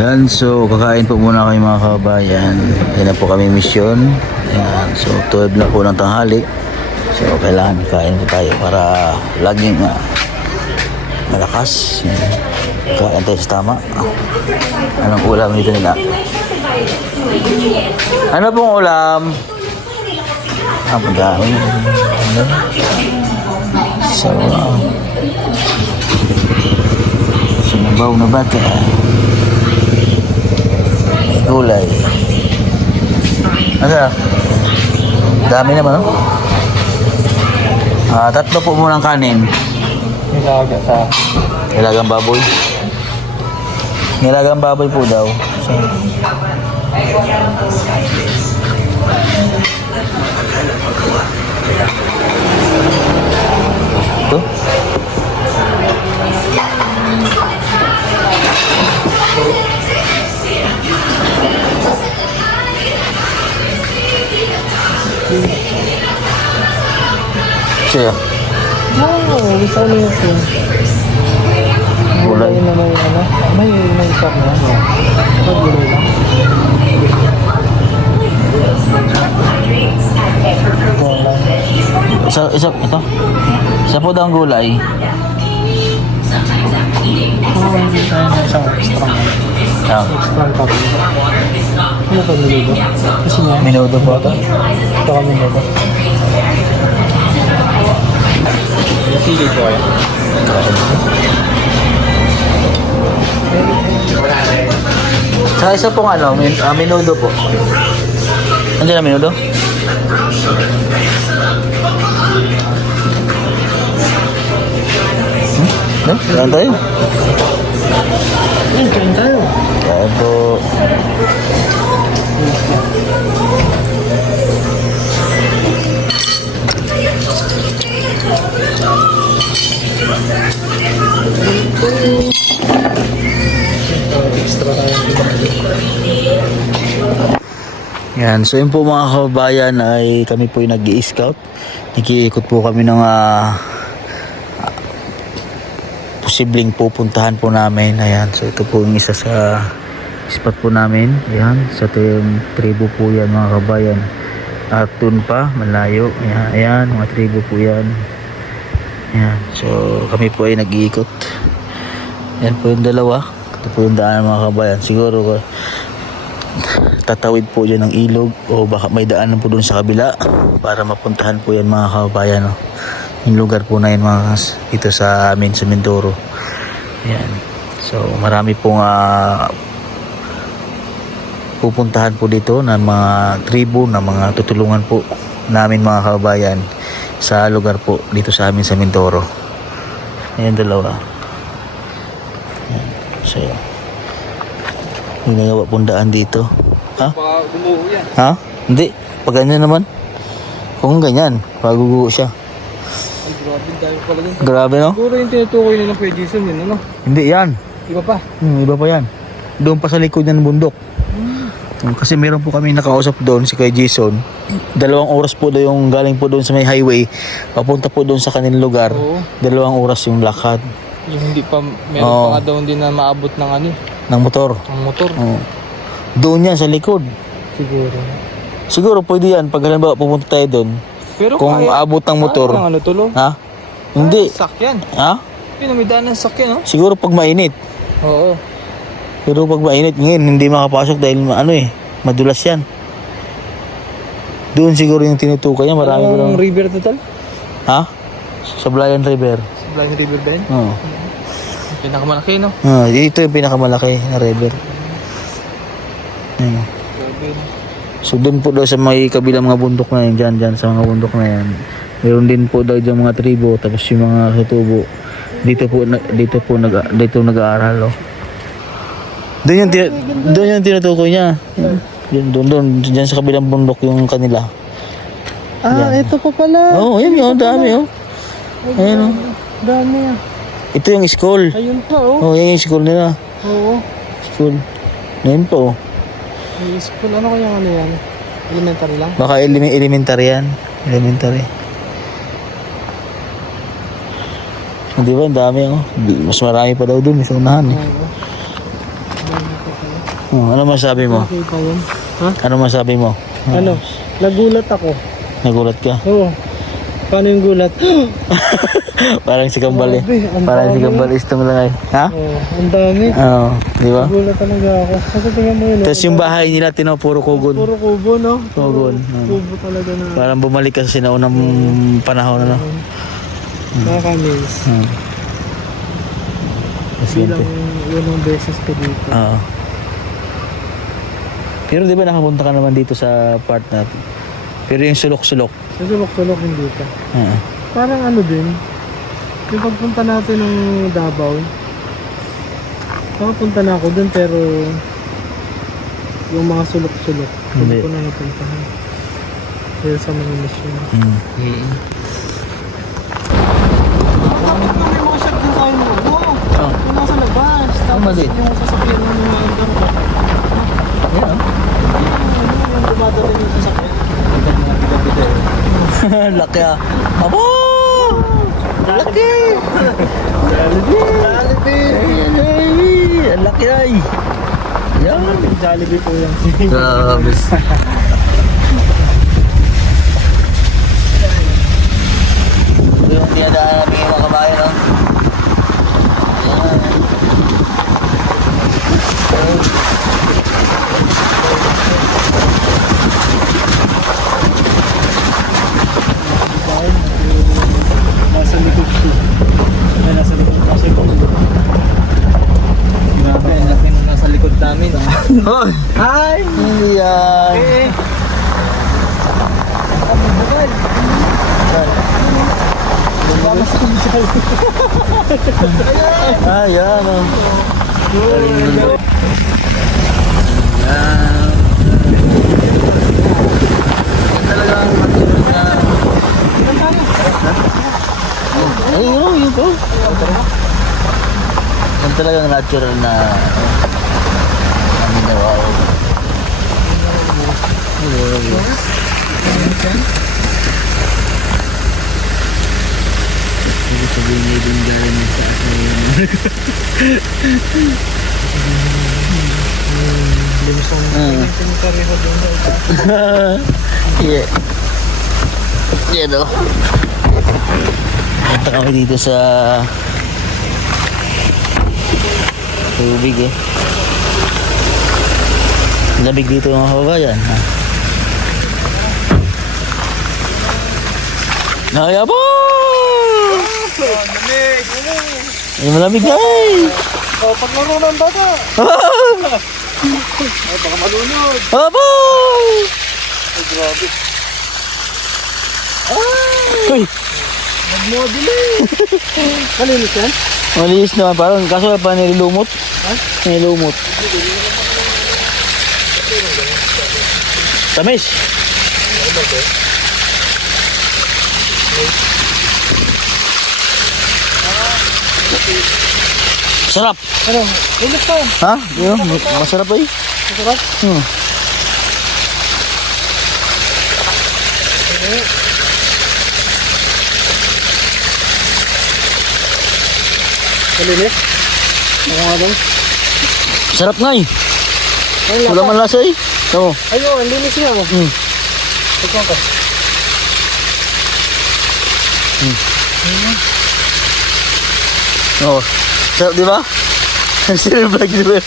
Ayan, so kakain po muna kayo mga kabayan. Yan na po kami mission. Ayan, so 12 na po ng tanghali. So kailangan kain po tayo para laging malakas. Kain tayo sa tama. Anong ulam dito nila? Ano pong ulam? Pagkain. So, sinabaw na bata. May gulay. Ano? Dami naman, no? Tatlo po muna ng kanin. Nilagang baboy. Nilagang baboy po daw. So, ito? Siya. Oo, gusto ko yun. Gulay. May isap na. Gulay lang. Ito? Isa po daw ang gulay. Oo, hindi tayo na isang extra. Extra pa rin. Ano pa minudo? Kasi nga. Minudo po ito. Ito ka minudo. Sili po kaya? Sa isa pong minudo po. Nandiyan na minudo? Kain tayo? Kain tayo. Kain po. Extra tayo. Yan, so yun po mga kababayan ay kami po yung nag-i-scout. Nakiikot po kami ng posibleng pupuntahan po namin. Ayan, so ito po yung isa sa spot po namin. Ayan, sa tribo po yan mga kababayan. At dun pa, malayo. Ayan, ayan, mga tribo po yan. Ayan, so kami po ay nag-iikot. Ayan po yung dalawa. Ito po yung daan mga kababayan. Siguro tatawid po dyan ng ilog o baka may daanan po dun sa kabila para mapuntahan po yan mga kababayan, no? Yung lugar po na yun mga dito sa amin sa Mindoro. Yan. So marami pong pupuntahan po dito na mga tribo na mga tutulungan po namin mga kababayan sa lugar po dito sa amin sa Mindoro. Ayan dalawa. Yan. So yung nagawa pong daan dito. Ha? Gumuho yan. Ha? Hindi. Pag ganyan naman. Kung ganyan, paguguho siya. Ay, grabe dahil pala dun. Grabe, no? Siguro yung tinutukoy nila Kuya Jason yun, ano? Hindi yan. Iba pa. Iba pa yan. Doon pa sa likod ng bundok. Kasi meron po kami nakausap doon, si Kuya Jason. 2 oras po daw yung galing po doon sa may highway. Papunta po doon sa kanilang lugar. Oo. 2 oras yung lakad. Yung hindi pa, meron pa nga daw hindi na maabot ng ano, ng motor. ng motor. Oo. Doon yan sa likod. Siguro. Siguro pwede yan pag halimbawa pupunta tayo doon. Pero Kung abot ng motor. Ang ano tulo? Ha? Hindi. Sakyan. Ha? Yun, may daan ng sakyan, no? Siguro pag mainit. Oo. Pero pag mainit ngayon, hindi makapasok dahil madulas yan. Doon siguro yung tinutukoy niya. Marami Anong river total? Ha? Sa Blayan River. Sa Blind River ba yun? Oo. Pinakamalaki, no? Dito yung pinakamalaki na river. Ayun. Grabe. So doon po daw sa may kabilang mga bundok na yun, dyan sa mga bundok na yan. Meron din po daw yung mga tribo, tapos yung mga katubo. Dito nag-aaral, oh. Doon yung tinutukoy niya. Doon dyan sa kabilang bundok yung kanila. Yan. Ito pa pala. Oo, yan yung dami, oh. Ayun, oh. Dami, ah. Ito yung school. Ayun pa, oh. Oh, yan yung school nila. Oo. School. Ngayon po, oh. May school, ano kaya ano yan? Elementary lang? Baka elementary yan. Elementary. Di ba? Ang dami, oh. Mas marami pa daw dun sa unahan, eh. Oo. Dami pa pala. Oh, ano masabi mo? Nakita yun. Ha? Ano masabi mo? Ano? Nagulat ako. Nagulat ka? Oo. Paano yung gulat? Parang si Kambal eh. Grabe, ang Parang si dami. Kambal istong lang ay. Ha? Oo. Ang dami. Oo, di ba? Nagulat talaga ako. Kasi tingnan mo yun. oh. Tapos yung bahay nila, puro kugon. Puro kubo, no? Kugon. Kubo talaga na. Parang bumalik ka sa sinaunang panahon, ano? Nakakamiss. Kasi Bilang unang beses ko dito. Oo. Pero di ba nakapunta ka naman dito sa part natin? Pero yung sulok-sulok. Kasi sulok hindi pa. Oo. Parang ano din, yung pagpunta natin ng Davao, nakapunta na ako dun pero yung mga sulok-sulok, hindi Hindi. ko na napuntahan. Dahil sa mga mission. May mga shop din tayo mo. Oh. Yung nasa labas. Tapos mali. yung sasakyan ng mga andang ko. Yeah. Yung dumadating yung sasakyan. Laki ah. Abo! Laki! Jollibee! Ang laki ay! Yan! Jollibee po yan. Grabe. Ito yung dinadaan namin yung mga kabayan, no? Nasa likod siya. Ay, nasa likod kasi po. Grabe, ang laki nung nasa likod namin. Hoy! Hi! Yan! Eh! Ayan, oh. Ayan. Talaga ang matulog na. Ay, yun po. Yan talagang natural na ang ginawa ko. Hindi sabihin niya din galing yung taas na yun. Limusong yung pareho doon sa itaas. Yeah. Yeah, no? Punta kami dito sa tubig eh. Lamig dito mga kabayan. Ha? Nayabo! Lamig! Ay, malamig na eh! Oh, paglaro ng bata! Ah! Ay, baka malunod! Abo! Ay, grabe! Uy! Nag-model eh! Malinis yan? Malinis naman parang kaso pa nilumot. Ha? Nilumot. Tamis! Sarap! Ano? Linis pa yan! Ha? Yun, masarap eh. Masarap? Malinis? Ano nga doon? Sarap nga eh. Ay, Wala man lasa eh. Oo. ayun, ang linis niya oh. Tignan ko. Oo. Sarap di ba? Sino vlog di ba?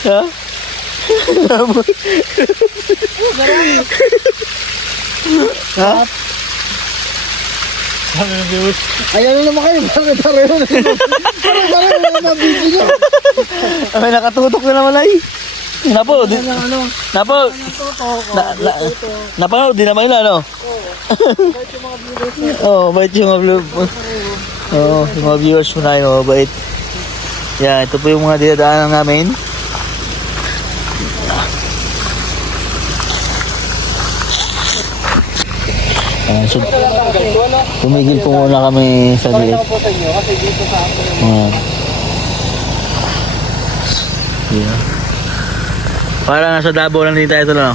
Ha? Ha? Sabi ng viewers. Ayan na naman kayo. Bakit pareho na? Pareho na naman video nyo. Ay, nakatutok na naman ay. Napo, di, Ano? napo, napanood din naman nila, no? Kahit yung mga viewers na Oo, bait yung mga viewers. Oo, yung mga viewers mo na yun, mabait. Yan, ito po yung mga dinadaanan namin. So, tumigil po muna kami sa Pakita gate. ko po sa inyo kasi dito sa ako yung Yan. Yeah. Parang nasa Davao lang din tayo ito, no?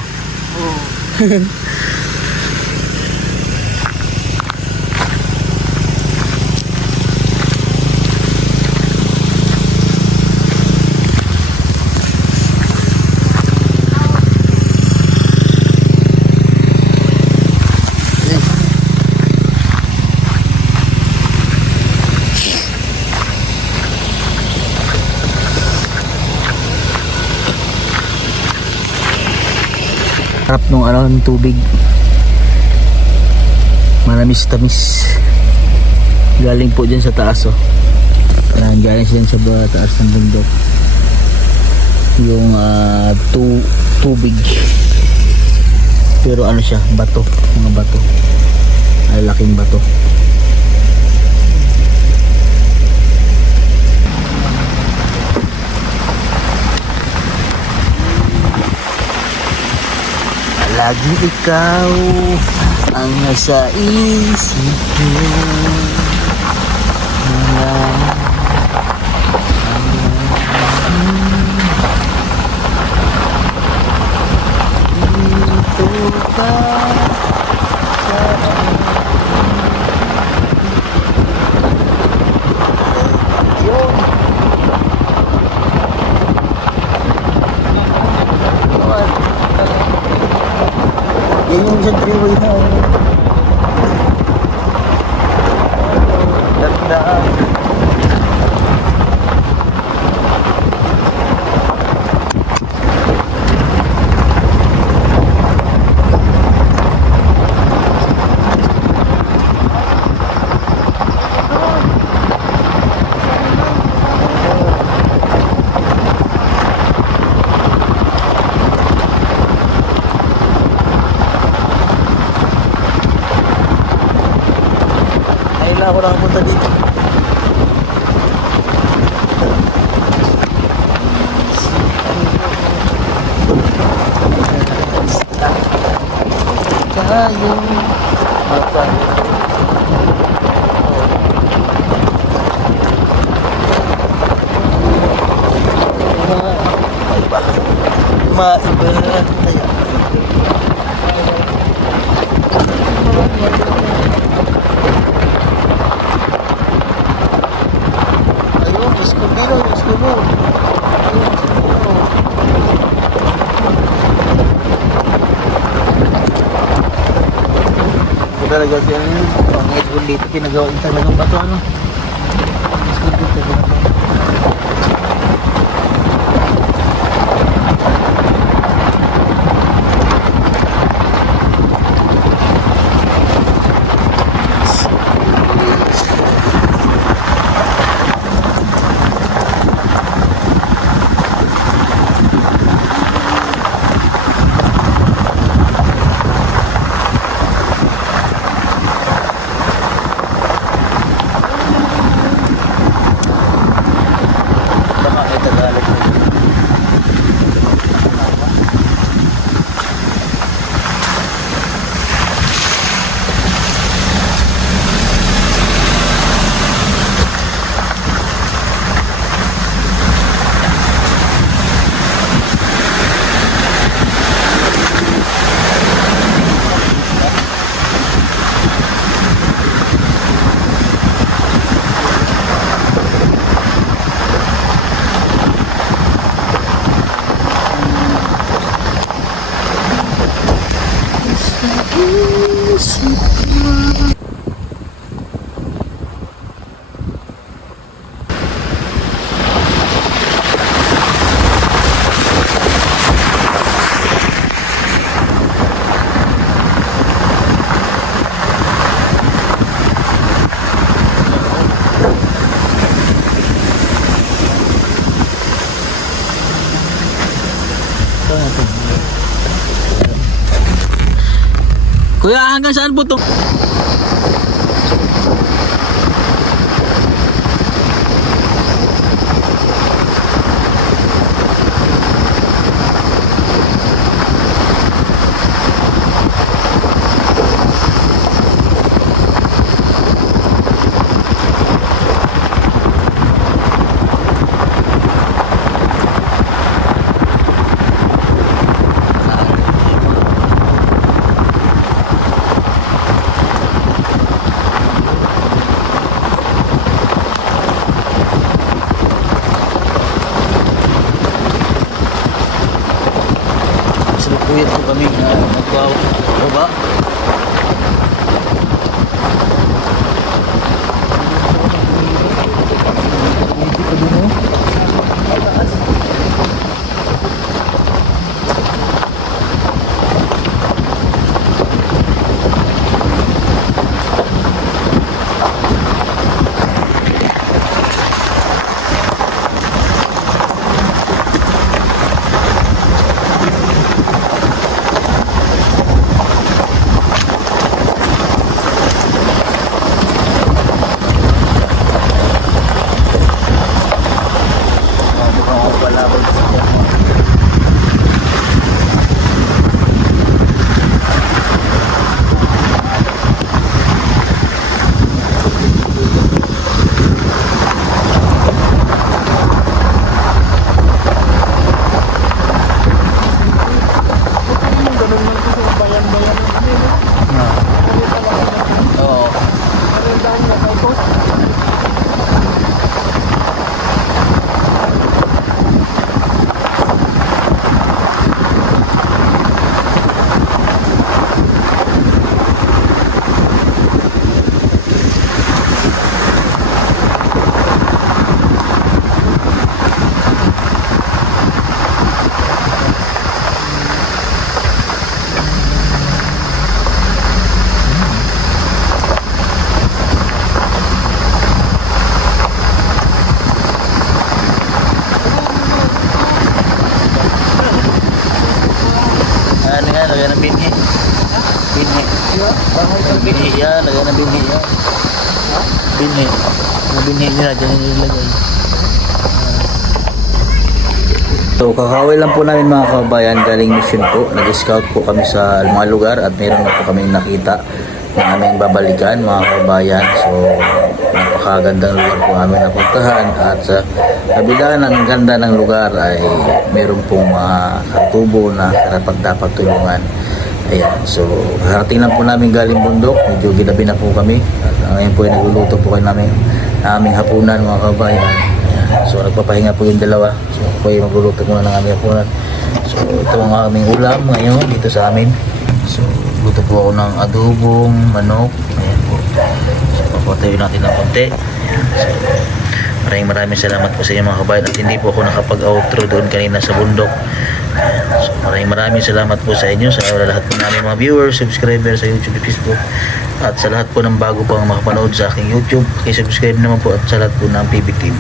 Harap nung ano, ng tubig. Manamis-tamis. Galing po dyan sa taas oh. Galing siya sa taas ng bundok. Yung tubig. Pero ano siya, bato. Mga bato. Laking bato. Lagi ikaw ang nasa isip ko. Dito ka yan yung isang three-way na ganda. Ako nakapunta dito. Tayo maiba talaga siya ang edgol dito pinagawa yung talagang bato ano. Kuya, hanggang saan po to? Salukuyat po kami magbaba. Yan, lagyan ng binhi. Binhi. Binhi yan, lagyan ng binhi yan. Binhi. Yung binhi nila, dyan yung nilagay. So, kakaway lang po namin mga kabayan, galing mission po. Nag-scout po kami sa mga lugar at meron na po kami nakita na aming babalikan mga kabayan. So, napakagandang lugar po namin napuntahan at sa kabila ng ganda ng lugar ay meron pong mga katubo na karapat dapat tulungan. Ayan, so harating lang po namin galing bundok, medyo ginabi na po kami at ngayon po ay nagluluto po kayo namin aming hapunan mga kabayan. So nagpapahinga po yung dalawa. So ako po ay magluluto muna ng aming hapunan. So ito ang aming ulam ngayon dito sa amin. So luto po ako ng adobong manok. Ayan po. So papatayin natin ng konti. So maraming salamat po sa inyo mga kabayan. At hindi po ako nakapag-outro doon kanina sa bundok. Ayan. So maraming salamat po sa inyo, sa lahat po namin mga viewers, subscribers sa YouTube at Facebook. At sa lahat po ng bago pang makapanood sa aking YouTube, subscribe naman po at sa lahat po ng PB Team.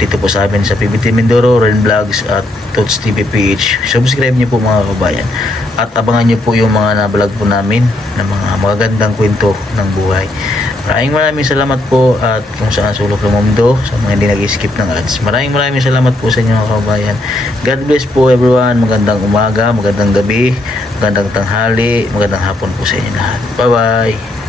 Dito po sa amin sa PB Team Mindoro, Ren Vlogs at Tots TV PH. Subscribe niyo po mga kabayan. At abangan niyo po yung mga nabalag po namin ng mga magagandang kwento ng buhay. Maraming salamat po at kung saan sulok ng mundo sa mga hindi nag-skip ng ads. Maraming salamat po sa inyo mga kabayan. God bless po everyone. Magandang umaga, magandang gabi, magandang tanghali, magandang hapon po sa inyo lahat. Bye-bye!